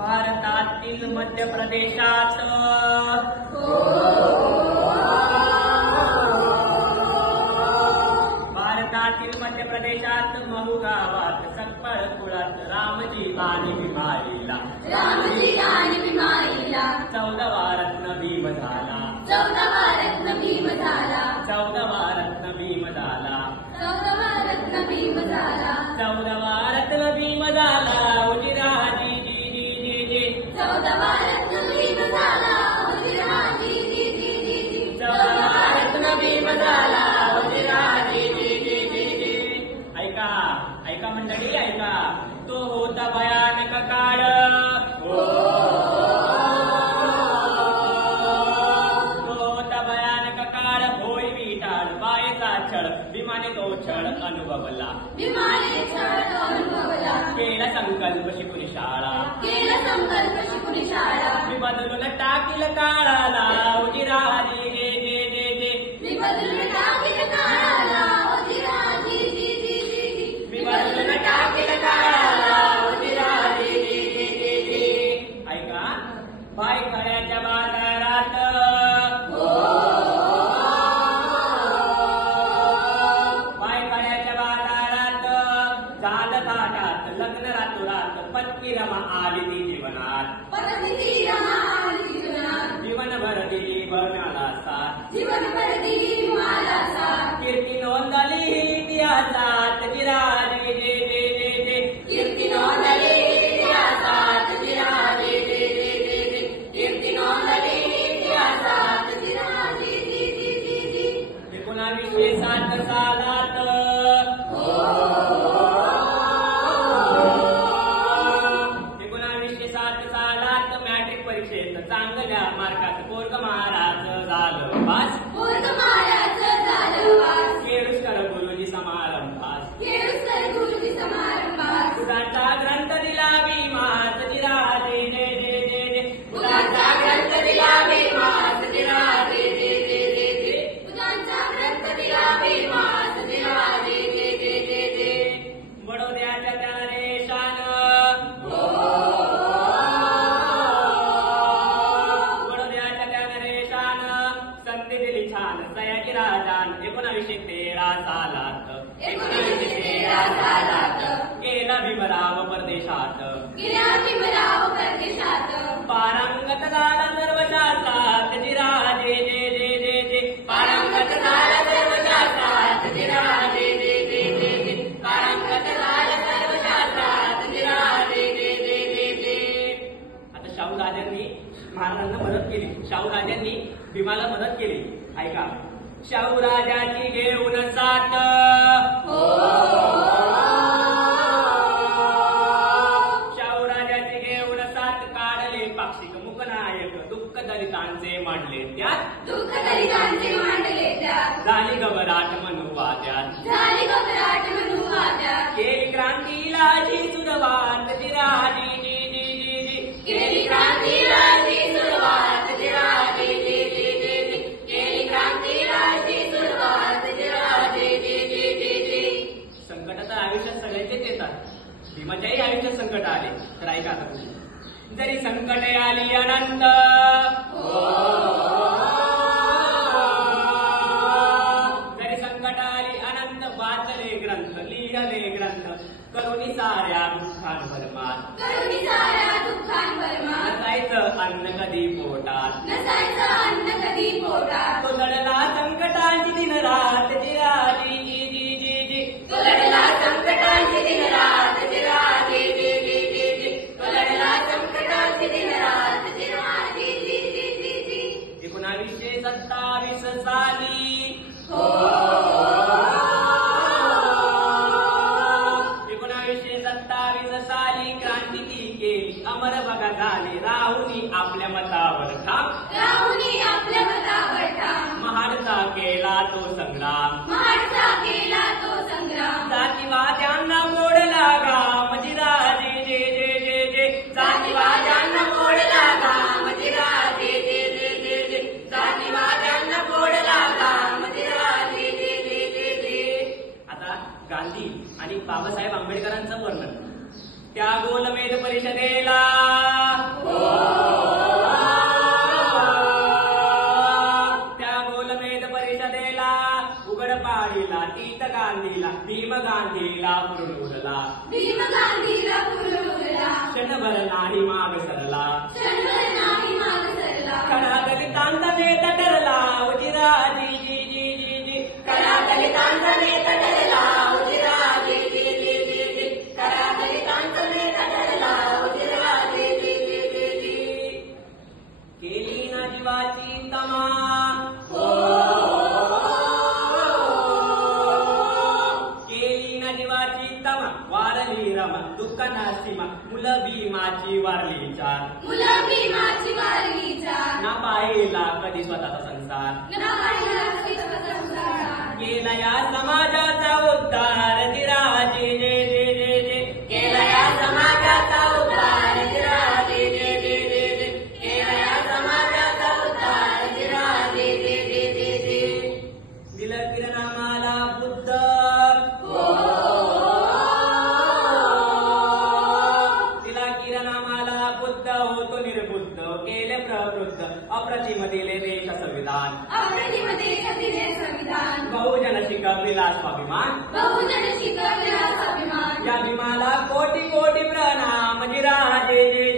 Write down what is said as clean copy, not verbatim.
भारतातील मध्य प्रदेशात महू गावात सकळ कुळात रामजी आणि बिमारीला 14वा रत्न भीम झाला 14वा रत्न भीम झाला 14वा रत्न भीम झाला 14वा रत्न भीम झाला 14वा रत्न भीम झाला उजिराजी जी जी जी जी 14वा रत्न भीम झाला उजिराजी जी जी जी जी 14वा रत्न भीम झाला उजिराजी जी जी जी जी ऐका ऐका मंडळी ऐका तो होता भयानक काळ तो होता भयानक काळ होय विटाळ बायचा छळ विमाने तो छळ अनुभवला विमाने छळ अनुभवला केला संकल्प शिकून शाळा केला संकल्प शिकून शाळा मी बदलून टाकील काळाला उजिराजी जे जे जे जे मी बदलून टाकील काळाला उजिराजी जी जी जी जी मी बदलून टाकील काळाला उजिराजी जी जी जी जी ऐका भायखळ्याच्या बाजारात भायखळ्याच्या बाजारात झालं ताटात लग्न रातोरात पत्की रमा आली ती जीवनात पत्नी रमा आली जीवनात जीवनभर दिली भरण्याला साथ जीवनभर दिली मला साथ कीर्ती नोंदली इतिहासात जिराजी जे जे जे जे कीर्ती नोंदली इतिहासात जिराजी जी जी जी जी कीर्ती नोंदली इतिहासात जिराजी जी जी जी जी 1907 सालात 1907 सालात मॅट्रिक परीक्षेत चांगल्या मार्कात पोरग महाराज झालं पास पोरग महाराज झालं वास केळुसकर गुरुजी समारंभास केळुसकर गुरुजी समारंभात उदाचा ग्रंथ दिला भीमास जिराजी जे जे जे जे उदाचा ग्रंथ दिला भीमास जिराजी जी जी जी जी उदाचा ग्रंथ दिला भीमास जिराजी जी जी जी जी बडोद्याच्या त्या रेशान बडोद्याच्या त्या नरेशान संधी दिली छान सयाजी राजान 1913 सालात 1913 सालात गेला भीमराव परदेशात गेला भीमराव परदेशात पारंगत झाला सर्व शास्त्रात जिराजे जे जे जे जे पारंगत झाला सर्व शास्त्रात जिराजी जी जी जी जी पारंगत झाला सर्व शास्त्रात जिराजी जी जी जी जी आता शाहूराजांनी महाराजांना मदत केली शाहूराजांनी भीमाला मदत केली ऐका शाहूराजाची घेऊन साथ शाहूराजाची घेऊन साथ काढले पाक्षिक मुकनायक दुःख दलितांचे मांडले त्यात दुःख दलितांचे मांडले त्यात झाली घबराट मनुवाद्यात झाली घबराट मनुवाद्यात केली क्रांतीला जी सुरुवात जिराजी जी जी जी जी केली क्रांतीला जी सुरुवात जिराजी जी जी जी जी केली क्रांतीला जी सुरुवात जिराजी जी जी जी जी संकट तर आयुष्यात सगळ्यांचेच येतात भीमाच्याही आयुष्यात संकट आले तर ऐका आता तुम्ही जरी संकट आली अनंत जरी संकट आली अनंत वाचले ग्रंथ लिहले ग्रंथ करुणी साऱ्या दुःखांवर मात करुणी साऱ्या दुःखांवर मात नसायचं अन्न कधी पोटात नसायचं अन्न कधी पोटात तो लढला संकटांची दिन रात जिराजी जी जी जी जी तो लढला संकटांची दिन रात जिराजी जी जी जी जी तो लढला संकटांची दिन रात जिराजी जी जी जी जी 1927 साली 1927 साली क्रांती ती केली अमर बघा झाले राहुनी आपल्या मतावर ठाम राहुनी आपल्या मतावर ठाम महाडचा केला तो संग्राम महाडचा केला तो संग्राम जातीवाद्यांना मोडला घाम जिराजी जे जे जे जे जातीवाद्यांना मोडला घाम जिराजी जी जी जी जी जातीवाद्यांना मोडला घाम जिराजी जी जी जी जी आता गांधी आणि बाबासाहेब आंबेडकरांचं वर्णन त्या गोलमेज परिषदेला माग सरला क्षणभर नाही माग सरला खरा दलितांत नेत ठरला उजिरा जी जी जी जी जी करा दलितांत नेत ठरला उजिरा जी जी जी जी जी करा दलितांत नेत ठरला उजिरा जी जी जी जी जी केली ना जीवाची तमा केली ना जीवाची तमा वारली रमा दुःख नासीमा मुलं भीमाची वारली चार मुलं भीमाची वारलीचा ना पाहिला कधी स्वतःचा संसार न पाहिला कधी संसार केला या समाजाचा उद्धार धीराजी जे जे जे जे केला या समाजाचा उद्धार धीराजी जे जे जे जे केला या समाजाचा उद्धार धीराजी जे जे जे जे दिलं किरणामाला बुद्ध तिला किरणामाला बुद्ध होतो निर्बुद्ध केले प्रवृत्त अप्रतिम दिले देश संविधान अप्रतिमध्ये दिले संविधान बहुजन शिकविला स्वाभिमान बहुजन शिकवलेला स्वाभिमान या भीमाला कोटी कोटी प्रणाम जिरा जे जे